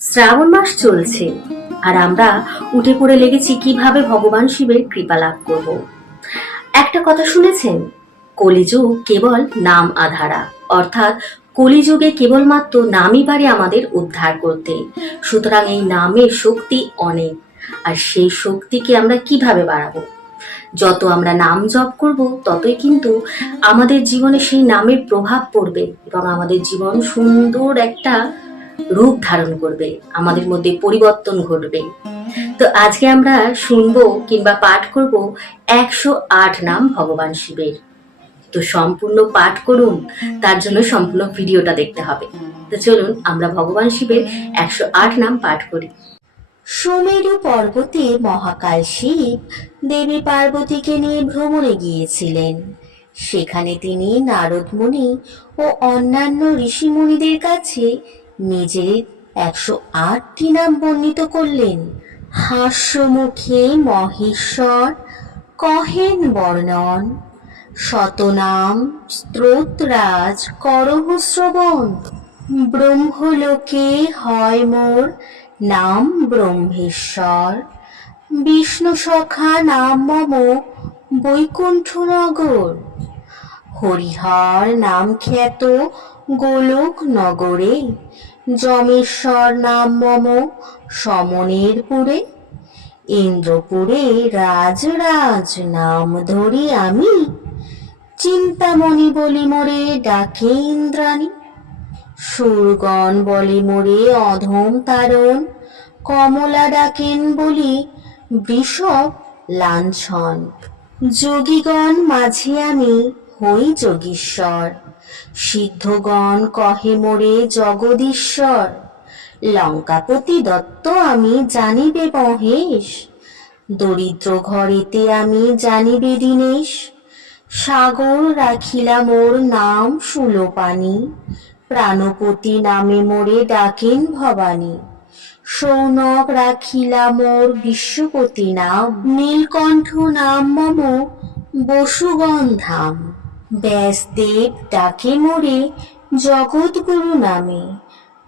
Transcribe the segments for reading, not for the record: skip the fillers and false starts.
শ্রাবণ মাস চলছে আর আমরা উঠে পড়ে লেগেছি কিভাবে ভগবান শিবের কৃপা লাভ করব। একটা কথা শুনেছেন, কলিযুগ কেবল নাম আধারা, অর্থাৎ কলিযুগে কেবলমাত্র নামই পারে আমাদের উদ্ধার করতে। সুতরাং এই নামের শক্তি অনেক, আর সেই শক্তিকে আমরা কিভাবে বাড়াবো? যত আমরা নাম জপ করব ততই কিন্তু আমাদের জীবনে সেই নামের প্রভাব পড়বে এবং আমাদের জীবন সুন্দর একটা রূপ ধারণ করবে, আমাদের মধ্যে পরিবর্তন ঘটবে। তো আজকে আমরা শুনবো কিংবা পাঠ করব 108 নাম ভগবান শিবের। তো সম্পূর্ণ পাঠ করুন, তার জন্য সম্পূর্ণ ভিডিওটা দেখতে হবে। তো চলুন আমরা ভগবান শিবের 108 নাম পাঠ করি। সুমেরু পর্বতে মহাকাল শিব দেবী পার্বতীকে নিয়ে ভ্রমণে গিয়েছিলেন। সেখানে তিনি নারদ মুনি ও অন্যান্য ঋষিমুনিদের কাছে নিজের 108টি নাম বর্ণিত করলেন। হাস্যমুখে মহেশ্বর কহেন বর্ণন, শতনাম স্তোত্রাজ করহ শ্রবণ। ব্রহ্মলোকে হয় মোর নাম ব্রহ্মেশ্বর, বিষ্ণু সখা নাম মম বৈকুণ্ঠনগর। হরিহর নাম খ্যাত গোলক নগরে, যমেশ্বর নাম মম সমনের পুরে। ইন্দ্রপুরে রাজরাজ নাম ধরি আমি, চিন্তামণি বলি মোরে ডাকে ইন্দ্রাণী। সুরগণ বলে মোরে অধম তারণ, কমলা ডাকেন বলি বৃষভ লাঞ্ছন। যোগীগণ মাঝে আমি হই যোগীশ্বর, সিদ্ধগণ কহে মোরে জগদীশ্বর। লঙ্কাপতি দত্ত আমি জানিবে মহেশ, দরিদ্র ঘরেতে আমি জানিবে দীনেশ। সাগর রাখিলা মোর নাম সুলোপানি, প্রাণপতি নামে মোরে ডাকেন ভবানী। সৌনক রাখিলা মোর বিশ্বপতি নাম, নীলকণ্ঠ নাম মম বসুগন্ধাম। ব্যাসদেব ডাকে মোরে জগৎগুরু নামে,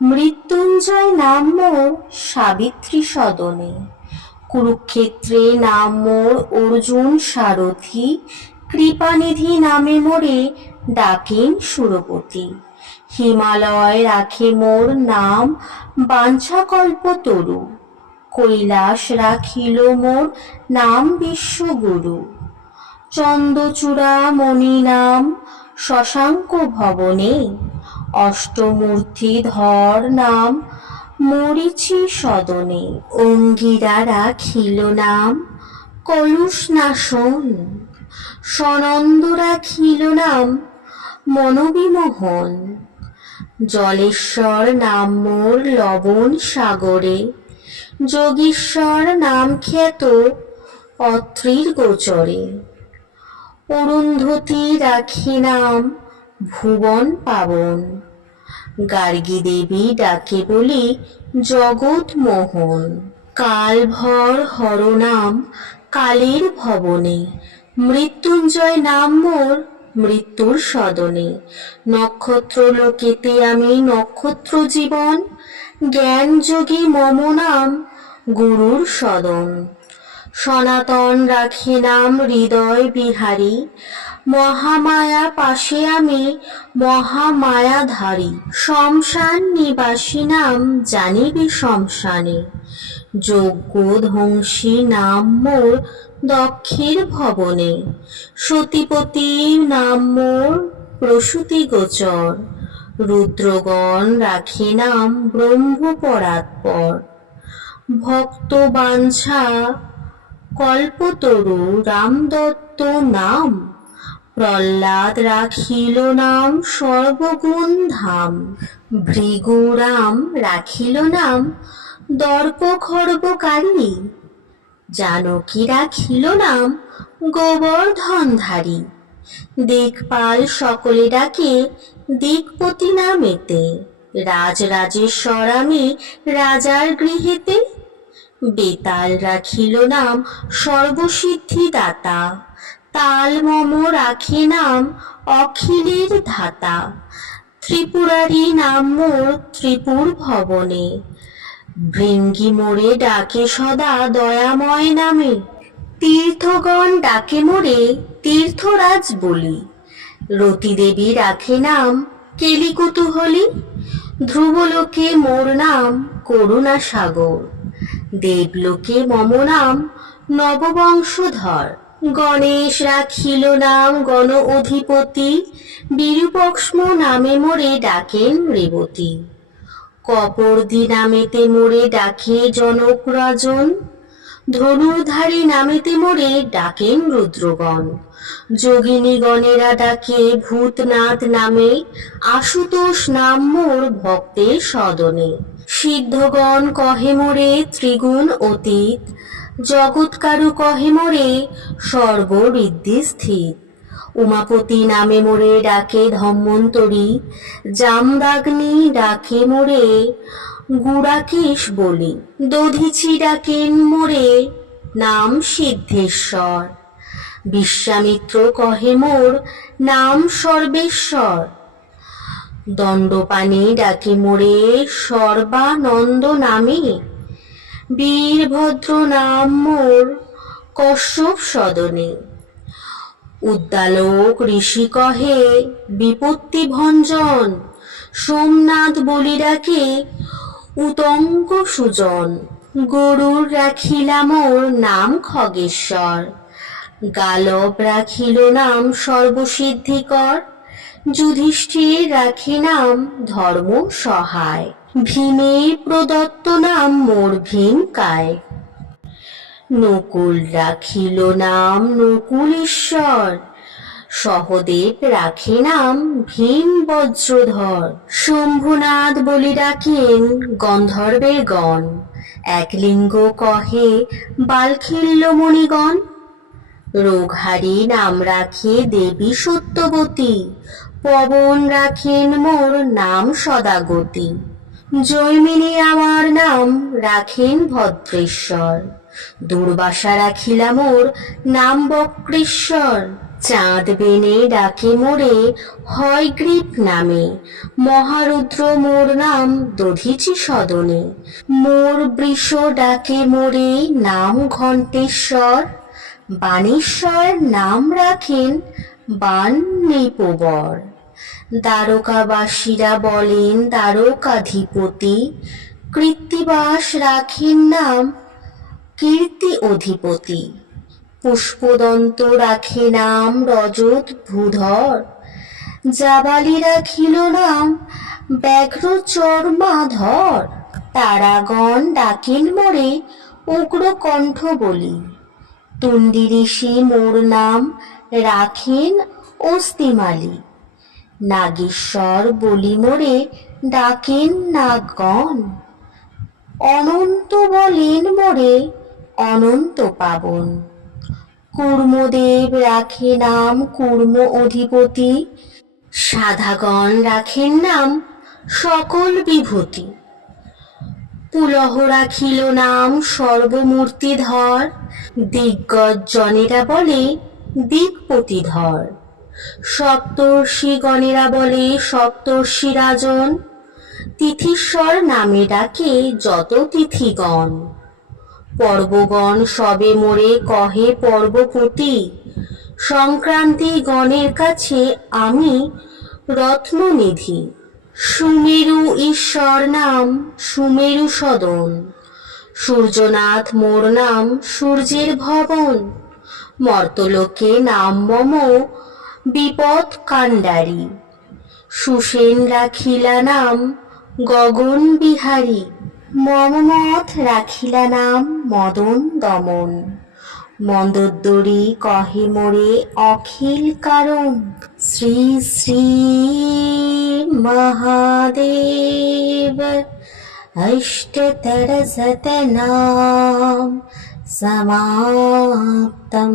মৃত্যুঞ্জয় নাম মোর সাবিত্রী সদনে। কুরুক্ষেত্রে নাম মোর অর্জুন সারথি, কৃপানিধি নামে মোরে ডাকেন সুরপতি। হিমালয় রাখে মোর নাম বাঞ্ছাকল্পতরু, কৈলাস রাখিল মোর নাম বিশ্বগুরু। চন্দ্রচূড়া মণি নাম শশাঙ্ক ভবনে, অষ্টমূর্তি ধর নাম মরিচি সদনে। অঙ্গিরা রাখিল নাম কলুষনাশন, সনন্দ রাখিল নাম মনোবিমোহন। জলেশ্বর নাম মোর লবণ সাগরে, যোগীশ্বর নাম খ্যাত অত্রির গোচরে। অরুন্ধতী রাখি নাম ভুবন পাবন, গার্গী দেবী ডাকে বলি জগৎ মোহন। কালভর হর নাম কালের ভবনে, মৃত্যুঞ্জয় নাম মোর মৃত্যুর সদনে। নক্ষত্র লোকেতে আমি নক্ষত্র জীবন, জ্ঞান যোগী মম নাম গুরুর সদন। সনাতন রাখে নাম হৃদয় বিহারী, মহামায়া পাশে আমি মহামায়াধারী। শ্মশান নিবাসী নাম জানিবে শ্মশানে, যজ্ঞ ধ্বংসী নাম মোর দক্ষের ভবনে। সতীপতি নাম মোর প্রসূতি গোচর, রুদ্রগণ রাখে নাম ব্রহ্মপরাৎপর। ভক্ত বাঞ্ছা কল্পতরু রামদত্ত নাম, প্রহ্লাদ রাখিল নাম সর্বগুণ ধাম। ভৃগুরাম রাখিল নাম দর্প খর্বকারী, জানকী রাখিল নাম গোবর্ধনধারী। দিকপাল সকলে ডাকে দিকপতি নামেতে, রাজরাজেশ্বর আমি রাজার গৃহেতে। বেতাল রাখিল নাম সর্বসিদ্ধি দাতা, তাল মম রাখে নাম অখিলের ধাতা। ত্রিপুরারি নাম মোর ত্রিপুর ভবনে, ভৃঙ্গি মোরে ডাকে সদা দয়াময় নামে, তীর্থগণ ডাকে মোরে তীর্থরাজ বলি, রতি দেবী রাখে নাম কেলি কুতূহলী, ধ্রুবলোকে মোর নাম করুণা সাগর, দেবলোকে মম নাম নববংশধর, গণেশ রাখিল নাম গণ অধিপতি, বিরূপক্ষ্ম নামে মোরে ডাকেন রেবতী, কপর্দি নামেতে মোরে ডাকে জনক রাজন, ধনুর্ধারী নামেতে মোরে ডাকেন রুদ্রগণ, যোগিনী গণেরা ডাকে ভূতনাথ নামে, আশুতোষ নাম মোর ভক্তের সদনে, সিদ্ধগণ কহে মোরে ত্রিগুণ অতীত, জগৎকারু কহে মোরে সর্বঋদ্ধি স্থিত, উমাপতি নামে মোরে ডাকে ধন্বন্তরী, জামদাগ্নি ডাকে মোরে গুড়াকেশ বলি, দধিচি ডাকেন মোরে নাম সিদ্ধেশ্বর, বিশ্বামিত্র কহে মোর নাম সর্বেশ্বর, দণ্ডপাণি ডাকে মোরে সর্বানন্দ নামে, বীরভদ্র নাম মোর কশ্যপ সদনে, উদ্দালক ঋষি কহে বিপত্তি ভঞ্জন, সোমনাথ বলি ডাকে উতঙ্ক সুজন, গরুর রাখিলা মোর নাম খগেশ্বর, গালব রাখিল নাম সর্বসিদ্ধিকর, যুধিষ্ঠির রাখে নাম ধর্ম সহায়, ভীমের প্রদত্ত নাম মোর ভীমকায়, নকুল রাখিল নাম নকুলেশ্বর, সহদেব রাখে নাম ভীম বজ্রধর, শম্ভুনাথ বলি ডাকেন গন্ধর্বের গণ, একলিঙ্গ কহে বালখিল্য মণিগণ, রোগহারি নাম রাখে দেবী সত্যবতী, পবন রাখেন মোর নাম সদাগতি, জৈমিনী আমার নাম রাখেন ভদ্রেশ্বর, দুর্বাসা রাখিলা মোর নাম বক্রেশ্বর, চাঁদ বেনে ডাকে মোরে হয়গ্রীব নামে, মহারুদ্র মোর নাম দধিচি সদনে, মোর বৃষ ডাকে মোরে নাম ঘণ্টেশ্বর, বাণেশ্বর নাম রাখেন বান নৃপবর, দ্বারকাবাসীরা বলেন দ্বারকাধিপতি, কৃত্তিবাস রাখেন নাম কীর্তি অধিপতি, পুষ্পদন্ত রাখে নাম রজত ভূধর, জাবালি রাখিল নাম ব্যাঘ্র চর্মাধর, তারাগণ ডাকেন মোরে উগ্র কণ্ঠ বলি, তুণ্ডী ঋষি মোর নাম রাখেন অস্তিমালি, নাগেশ্বর বলি মোরে ডাকেন নাগগণ, অনন্ত বলেন মোরে অনন্ত পাবন, কুর্মদেব রাখে নাম কুর্ম অধিপতি, সাধাগণ রাখেন নাম সকল বিভূতি, পুলহ রাখিল নাম সর্বমূর্তিধর, দিগ্গজজনেরা বলে দিকপতিধর, সপ্তর্ষিগণেরা বলে সপ্তর্ষি রাজন, তিথিশ্বর নামে ডাকে যত তিথিগণ, পর্বগণ সবে মোরে কহে পর্বপতি, সংক্রান্তি গণের কাছে আমি রত্ননিধি, সুমেরু ঈশ্বর নাম সুমেরু সদন, সূর্যনাথ মোর নাম সূর্যের ভবন, মর্তলোকে নাম মম বিপদ কাণ্ডারী, সুসেন রাখিলা নাম গগন বিহারী, মম মঠ রাখিলা নাম মদন দমন, মন্দোদরী কহে মোরে অখিল কারণ, শ্রী শ্রী মহাদেব অষ্টতর শতনাম সমাপ্তম।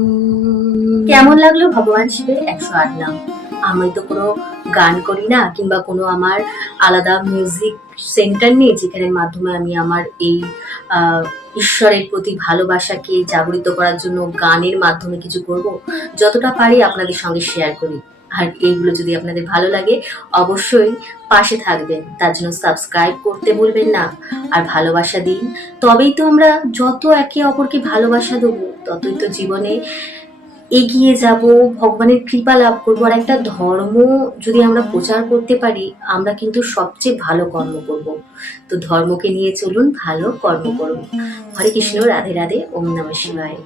কেমন লাগলো ভগবান শিবের 108 নাম? আমি তো কোনো গান করি না, কিংবা কোনো আমার আলাদা মিউজিক সেন্টার নেই যেখানের মাধ্যমে আমি আমার এই ঈশ্বরের প্রতি ভালোবাসাকে জাগরিত করার জন্য গানের মাধ্যমে কিছু করব। যতটা পারি আপনাদের সঙ্গে শেয়ার করি। আর এইগুলো যদি আপনাদের ভালো লাগে অবশ্যই পাশে থাকবেন, তার জন্য সাবস্ক্রাইব করতে ভুলবেন না। আর ভালোবাসা দিন, তবেই তো আমরা যত একে অপরকে ভালোবাসা দেবো ততই তো জীবনে এগিয়ে যাব, ভগবানের কৃপা লাভ করবো। আর একটা ধর্ম যদি আমরা প্রচার করতে পারি, আমরা কিন্তু সবচেয়ে ভালো কর্ম করব। তো ধর্মকে নিয়ে চলুন, ভালো কর্ম করুন। হরে কৃষ্ণ, রাধে রাধে, ওম নমঃ শিবায়।